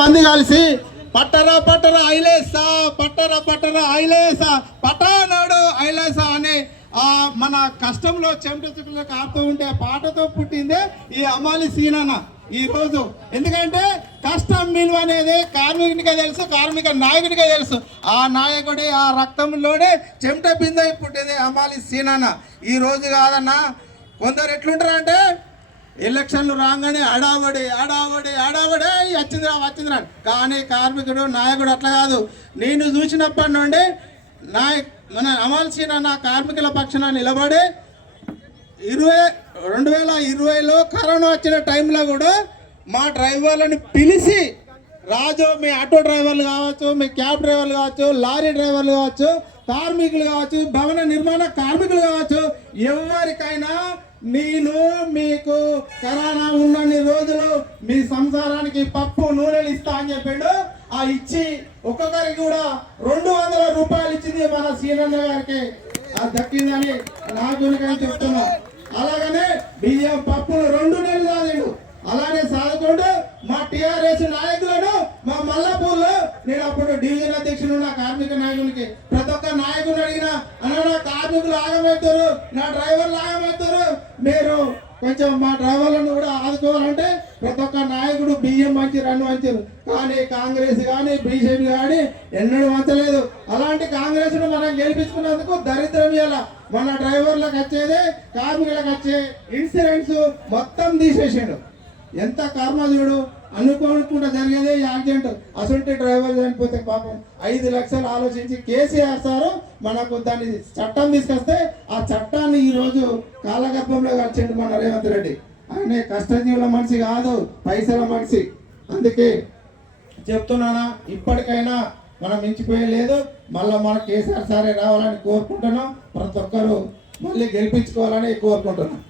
మంది కలిసి పట్టరా పట్టరా ఐలేసా, పట్టరా పట్టరా ఐలేసా, పటానాడు ఐలేసా అనే మన కష్టంలో చెమట చుట్టూ కారుతూ ఉంటే పాటతో పుట్టిందే ఈ అమాలి సీనన్న ఈరోజు. ఎందుకంటే కష్టం విలువ అనేది కార్మికునికే తెలుసు, కార్మిక నాయకుడికే తెలుసు. ఆ నాయకుడి ఆ రక్తంలోనే చెమట బిందె పుట్టింది అమాలి సీనన్న. ఈ రోజు కాదన్నా, కొందరు ఎట్లుంటారంటే ఎలక్షన్లు రాగానే అడావడి అడావడి అడావడి వచ్చిందిరా. కానీ కార్మికుడు నాయకుడు అట్లా కాదు. నేను చూసినప్పటి నుండి మన అమాలి సీనన్న కార్మికుల పక్షాన నిలబడి 2020లో కరోనా వచ్చిన టైంలో కూడా మా డ్రైవర్లను పిలిచి, రాజు మీ ఆటో డ్రైవర్లు కావచ్చు, మీ క్యాబ్ డ్రైవర్లు కావచ్చు, లారీ డ్రైవర్లు కావచ్చు, కార్మికులు కావచ్చు, భవన నిర్మాణ కార్మికులు కావచ్చు, ఎవరికైనా నేను మీకు కరోనా ఉన్నన్ని రోజులు మీ సంసారానికి పప్పు నూనెలు ఇస్తా అని చెప్పిండు. ఆ ఇచ్చి ఒక్కొక్కరికి కూడా 200 రూపాయలు ఇచ్చింది మన సీనన్న గారికి. అది దక్కిందని నా గురికని చెప్తున్నా. అలాగనే బియ్యం పప్పులు 2 నెలలు కాదు. అలానే సాదుకుంటూ మా టిఆర్ఎస్ నాయకులను మా మల్లాపూర్లో, నేను అప్పుడు డివిజన్ అధ్యక్షుడు నా కార్మిక నాయకునికి ప్రతి ఒక్క నాయకుని అడిగినా, అన్న నా కార్మికులు ఆగమవుతారు, నా డ్రైవర్లు ఆగమవుతారు, మీరు కొంచెం మా డ్రైవర్లను కూడా ఆదుకోవాలంటే ప్రతి ఒక్క నాయకుడు బియ్యం మంచి 2 మంచారు. కానీ కాంగ్రెస్ కానీ బీజేపీ కానీ ఎన్నడూ వంచలేదు. అలాంటి కాంగ్రెస్ ను మనం గెలిపించుకున్నందుకు దరిద్రం ఇవ్వాల. మన డ్రైవర్లకు వచ్చేది, కార్మికులకు వచ్చే ఇన్సూరెన్స్ మొత్తం తీసేసాడు. ఎంత కర్మజుడు. అనుకోకుండా జరిగేదే యాక్సిడెంట్. అసలు డ్రైవర్ చనిపోతే పాపం 5 లక్షలు ఆలోచించి కేసీఆర్ సారు మనకు దాన్ని చట్టం తీసుకొస్తే ఆ చట్టాన్ని ఈరోజు కాలగర్భంలో కలిసిండు మన రేవంత్ రెడ్డి. ఆయన కష్టజీవుల మనిషి కాదు, పైసల మనిషి. అందుకే చెప్తున్నానా, ఇప్పటికైనా మనం మించిపోయలేదు. మళ్ళీ మన కేసీఆర్ సారే రావాలని కోరుకుంటున్నాం. ప్రతి ఒక్కరూ మళ్ళీ గెలిపించుకోవాలని కోరుకుంటున్నాం.